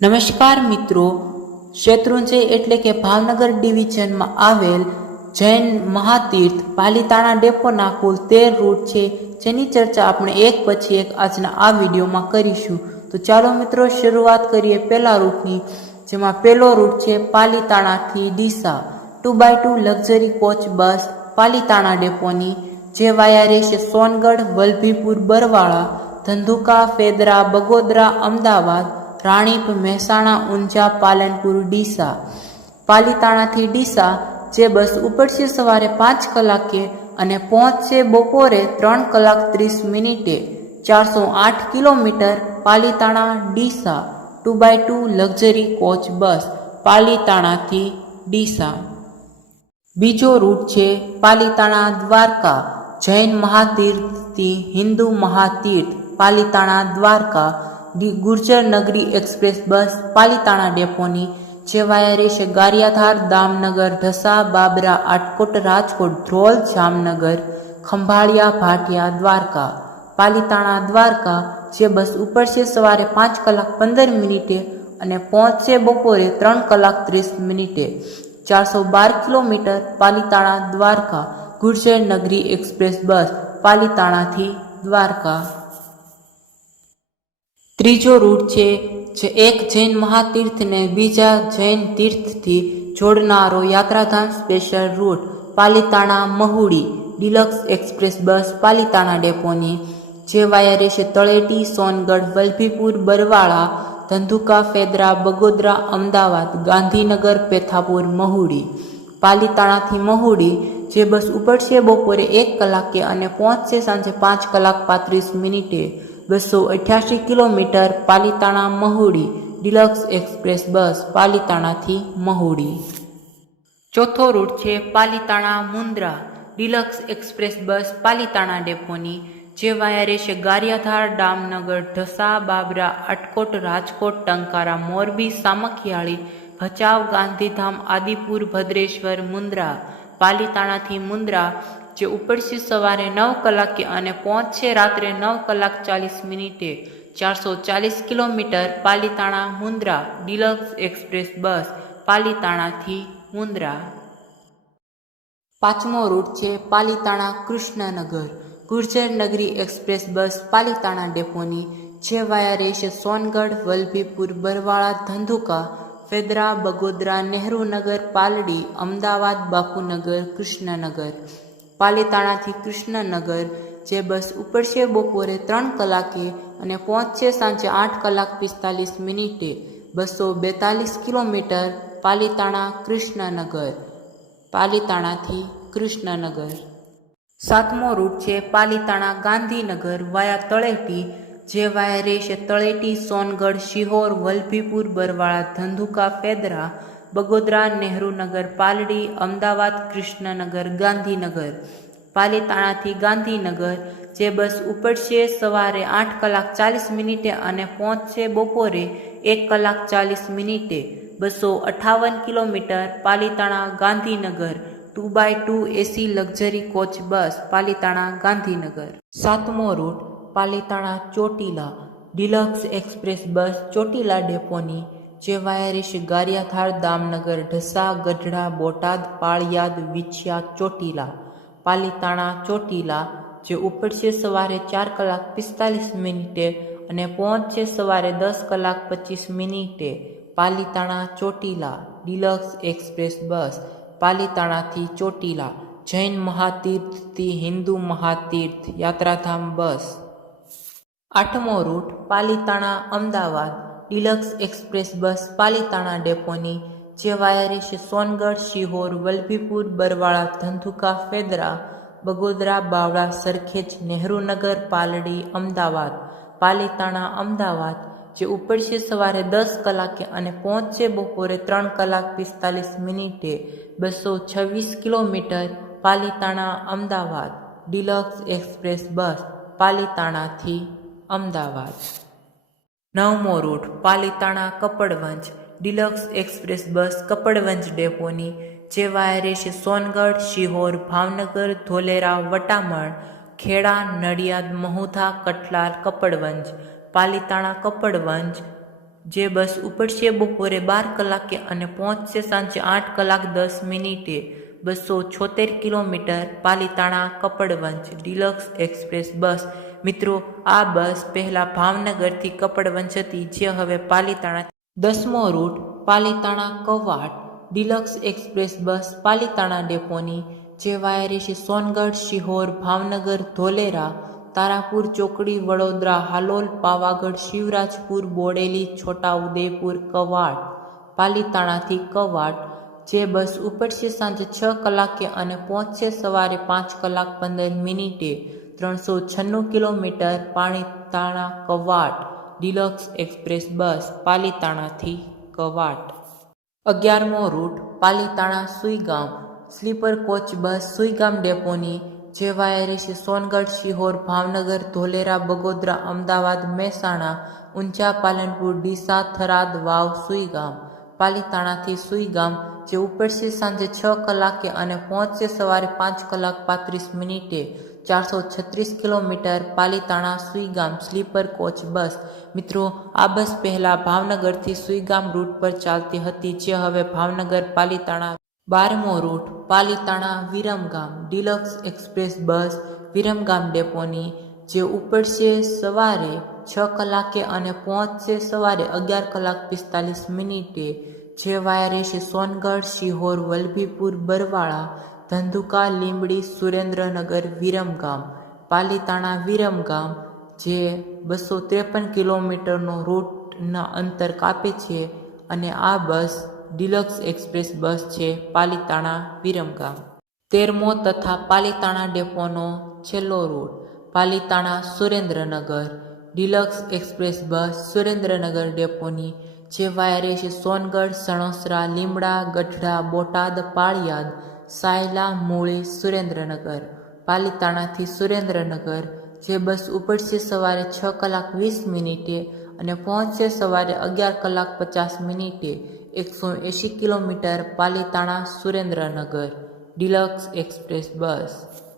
નમસ્કાર મિત્રો, શેત્રુંજય એટલે કે ભાવનગર ડિવિઝનમાં આવેલ જૈન મહાતીર્થ પાલિતાણા ડેપોના કુલ 13 રૂટ છે, જેની ચર્ચા આપણે એક પછી એક આજના આ વિડીયોમાં કરીશું. તો ચાલો મિત્રો શરૂઆત કરીએ પહેલા રૂટની, જેમાં પહેલો રૂટ છે પાલિતાણાથી Deesa 2x2 luxury coach bus Palitana ડેપોની, જે વાયા રહેશે સોનગઢ, વલભીપુર, બરવાળા, ધંધુકા, ફેદરા, બગોદરા, અમદાવાદ, રાણીપ, મહેસાણા, ઊંઝા, પાલનપુર, ડીસા. પાલિતાણાથી ડીસા જે બસ ઉપડશે સવારે 5 કલાકે અને પહોંચશે બપોરે 3 કલાક 30 મિનિટે. 408 kilometre. Palitana Deesa 2x2 luxury coach bus પાલિતાણાથી ડીસા. બીજો રૂટ છે પાલિતાણા દ્વારકા જૈન મહાતીર્થથી હિન્દુ મહાતીર્થ પાલિતાણા દ્વારકા ગુર્જર નગરી એક્સપ્રેસ બસ પાલિતાણા ડેપોની, જે વાયા રહેશે ગારિયાધાર, દામનગર, ઢસા, બાબરા, આટકોટ, રાજકોટ, ધ્રોલ, જામનગર, ખંભાળિયા, ભાટિયા, દ્વારકા. પાલિતાણા દ્વારકા જે બસ ઉપડશે સવારે 5 કલાક 15 મિનિટે અને પહોંચશે બપોરે 3 કલાક 30 મિનિટે. 412 કિલોમીટર. પાલિતાણા દ્વારકા ગુર્જર નગરી એક્સપ્રેસ બસ પાલિતાણાથી દ્વારકા. ત્રીજો રૂટ છે જે એક જૈન મહાતીર્થને બીજા જૈન તીર્થથી જોડનારો યાત્રાધામ special route Palitana Mahudi deluxe express bus Palitana ડેપોની, જે વાયા રહેશે તળેટી, સોનગઢ, વલભીપુર, બરવાળા, ધંધુકા, ફેદરા, બગોદરા, અમદાવાદ, ગાંધીનગર, પેથાપુર, મહુડી. પાલિતાણાથી મહુડી જે બસ ઉપડશે બપોરે 1 કલાકે અને પહોંચશે સાંજે 5 કલાક 35 મિનિટે. 288 kilometre. Palitana Mahudi deluxe express bus પાલિતાણાથી મહુડી. ચોથો રૂટ છે Palitana Mundra deluxe express bus Palitana ડેપોની, જે વાયા રહેશે ગારિયાધાર, દામનગર, ઢસા, બાબરા, આટકોટ, રાજકોટ, ટંકારા, મોરબી, સામખિયાળી, ભચાઉ, ગાંધીધામ, આદિપુર, ભદ્રેશ્વર, મુન્દ્રા. પાલિતાણાથી મુન્દ્રા જે ઉપડશે સવારે 9 કલાકે અને પહોંચશે રાત્રે 9 કલાક 40 મિનિટે. 440 kilometre. Palitana Mundra deluxe express bus પાલિતાણાથી મુન્દ્રા. પાંચમો રૂટ છે પાલિતાણા કૃષ્ણનગર ગુર્જર નગરી એક્સપ્રેસ બસ પાલિતાણા ડેપોની, જે વાયા રહેશે સોનગઢ, વલભીપુર, બરવાળા, ધંધુકા, ફેદરા, બગોદરા, નહેરુનગર, પાલડી, અમદાવાદ, બાપુનગર, કૃષ્ણનગર. પાલિતાણાથી કૃષ્ણનગર જે બસ ઉપડશે બપોરે 3 કલાકે અને પહોંચશે સાંજે 8 કલાક 45 મિનિટે. 242 કિલોમીટર. પાલિતાણા કૃષ્ણનગર. પાલિતાણાથી કૃષ્ણનગર. સાતમો રૂટ છે પાલિતાણા ગાંધીનગર વાયા તળેટી, જે વાયા રહેશે તળેટી, સોનગઢ, શિહોર, વલભીપુર, બરવાળા, ધંધુકા, ફેદરા, બગોદરા, નહેરુનગર, પાલડી, અમદાવાદ, કૃષ્ણનગર, ગાંધીનગર. પાલિતાણાથી ગાંધીનગર જે બસ ઉપડશે સવારે 8 કલાક 40 મિનિટે અને પહોંચશે બપોરે 1 કલાક 40 મિનિટે. 258 kilometre. Palitana Gandhinagar 2x2 AC luxury coach bus Palitana Gandhinagar. સાતમો route Palitana Chotila deluxe express bus Chotila ડેપોની, જે વાયા રહેશે ગારિયાધાર, દામનગર, ઢસા, ગઢડા, બોટાદ, પાળિયાદ, વિછિયા, ચોટીલા. પાલિતાણા ચોટીલા જે ઉપડશે સવારે 4 કલાક 45 મિનિટે અને પહોંચશે સવારે 10 કલાક 25 મિનિટે. Palitana Chotila deluxe express bus પાલિતાણાથી ચોટીલા જૈન મહાતીર્થથી હિન્દુ મહાતીર્થ યાત્રાધામ બસ. આઠમો route Palitana Ahmedabad deluxe express bus Palitana ડેપોની, જે વાયા રહેશે સોનગઢ, શિહોર, વલભીપુર, બરવાળા, ધંધુકા, ફેદરા, બગોદરા, બાવળા, સરખેજ, નહેરુનગર, પાલડી, અમદાવાદ. પાલિતાણા અમદાવાદ જે ઉપડશે સવારે 10 કલાકે અને પહોંચશે બપોરે 3 કલાક 45 મિનિટે. 226 kilometre. Palitana Ahmedabad deluxe express bus પાલિતાણાથી અમદાવાદ. નવમો route Palitana Kapadvanj deluxe express bus Kapadvanj ડેપોની, જે વાયા રહેશે સોનગઢ, શિહોર, ભાવનગર, ધોલેરા, વટામણ, ખેડા, નડિયાદ, મહુધા, કઠલાલ, કપડવંજ. પાલિતાણા કપડવંજ જે બસ ઉપડશે બપોરે 12 કલાકે અને પહોંચશે સાંજે 8 કલાક 10 મિનિટે. 276 kilometre Palitana Kapadvanj deluxe express bus. મિત્રો, આ બસ પહેલા ભાવનગરથી કપડવંજ હતી, જે હવે પાલીતાણા. 10મો route Palitana Kawant deluxe express bus Palitana ડેપોની, જે વાયા રહેશે સોનગઢ, શિહોર, ભાવનગર, ધોલેરા, તારાપુર, ચોકડી, વડોદરા, હાલોલ, પાવાગઢ, શિવરાજપુર, બોડેલી, છોટાઉદેપુર, કવાંટ. પાલીતાણાથી કવાંટ, જે બસ ઉપડશે સાંજે 6 કલાકે અને પહોંચશે સવારે 5 કલાક 15 મિનિટે. 396 kilometre Palitana Kawant deluxe express bus પાલીતાણાથી કવાંટ. 11મો route Palitana Suigam sleeper coach bus Suigam ડેપોની, જે વાયા રહેશે સોનગઢ, શિહોર, ભાવનગર, ધોલેરા, બગોદરા, અમદાવાદ, મહેસાણા, ઊંઝા, પાલનપુર, ડીસા, થરાદ, વાવ, સુઈગામ. પાલીતાણાથી સુઈગામ, જે ઉપડશે સાંજે 6 કલાકે અને પહોંચશે સવારે 5 કલાક 35 મિનિટે. 436 kilometre Palitana Suigam sleeper coach bus. મિત્રો, આ બસ પહેલા ભાવનગરથી સુઈગામ રૂટ પર ચાલતી હતી, જે હવે ભાવનગર પાલીતાણા. 12મો route Palitana Viramgam deluxe express bus Viramgam ડેપોની, જે ઉપડશે સવારે 6 કલાકે અને પહોંચશે સવારે 11 કલાક 45 મિનિટે. જે વાયા રહેશે સોનગઢ, શિહોર, વલભીપુર, બરવાળા, ધંધુકા, લીંબડી, સુરેન્દ્રનગર, વિરમગામ. પાલીતાણા વિરમગામ, જે 253 કિલોમીટરનો રૂટના અંતર કાપે છે અને આ બસ ડિલક્સ એક્સપ્રેસ બસ છે પાલીતાણા વિરમગામ. 13મો તથા પાલીતાણા ડેપોનો છેલ્લો route Palitana Surendranagar deluxe express bus Surendranagar ડેપોની, જે વાયા રહેશે સોનગઢ, સણોસરા, લીમડા, ગઢડા, બોટાદ, પાળિયાદ, સાયલા, મૂળી, સુરેન્દ્રનગર. પાલીતાણાથી સુરેન્દ્રનગર, જે બસ ઉપડશે સવારે 6 કલાક 20 મિનિટે અને પહોંચશે સવારે 11 કલાક 50 મિનિટે. 180 kilometre Palitana Surendranagar deluxe express બસ.